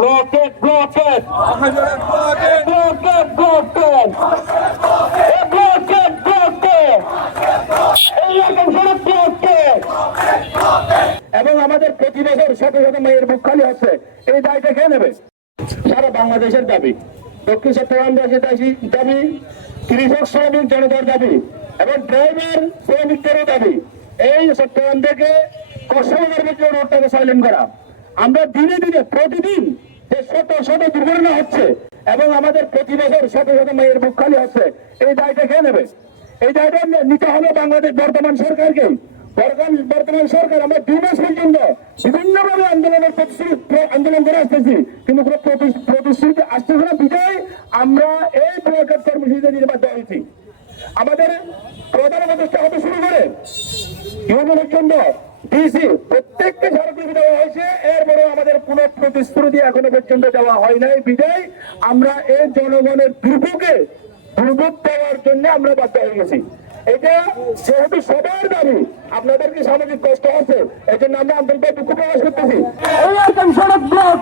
Blockade blockade blockade blockade blockade blockade এইরকম সড়ক blockade. এবং আমাদের প্রতি বছর শত শত মেয়ের বুক খালি হচ্ছে, এই দায়টা কে নেবে? সারা বাংলাদেশের দাবি, দক্ষিণ চট্টগ্রামবাসীর দাবি, কৃষক শ্রমিক জনতার দাবি এবং ড্রাইভার শ্রমিকদেরও দাবি এই চট্টগ্রাম থেকে কর্ষকের ভিতরে রোডটাকে সাইলেন্ট করা। আমরা দিনে দিনে প্রতিদিন শত শত দুর্ঘটনা হচ্ছে এবং আমাদের প্রতি বছর শত শত মেয়ের বুক খালি হচ্ছে, এই দায়টা কে নেবে? এই দায়টা নিতে হবে বাংলাদেশ বর্তমান সরকারকে। বর্তমান সরকার আমরা 2 মাস পর্যন্ত বিভিন্নভাবে আন্দোলন করে আসতেছি, কিন্তু কোনো প্রতিশ্রুতি আসতেছে না বিধায় আমরা এই ব্লকেট কর্মসূচিতে নিতে বাধ্য হয়েছি। আমাদের প্রধান উপদেষ্টা হতে শুরু করে ইউনিয়নের জন্য ডিসি প্রত্যেককে স্মারকলিপি দেওয়া হয়েছে, এরপরেও আমাদের কোনো প্রতিশ্রুতি এখনো পর্যন্ত দেওয়া হয় নাই বিধায় আমরা এই জনগণের দুর্ভোগ দেওয়ার জন্য আমরা বাধ্য হয়ে গেছি। এটা যেহেতু সবার দাবি, আপনাদের কি সামাজিক কষ্ট আছে, এই জন্য আমরা আন্তরিক দুঃখ প্রকাশ করতেছি। এইরকম সড়ক ব্লক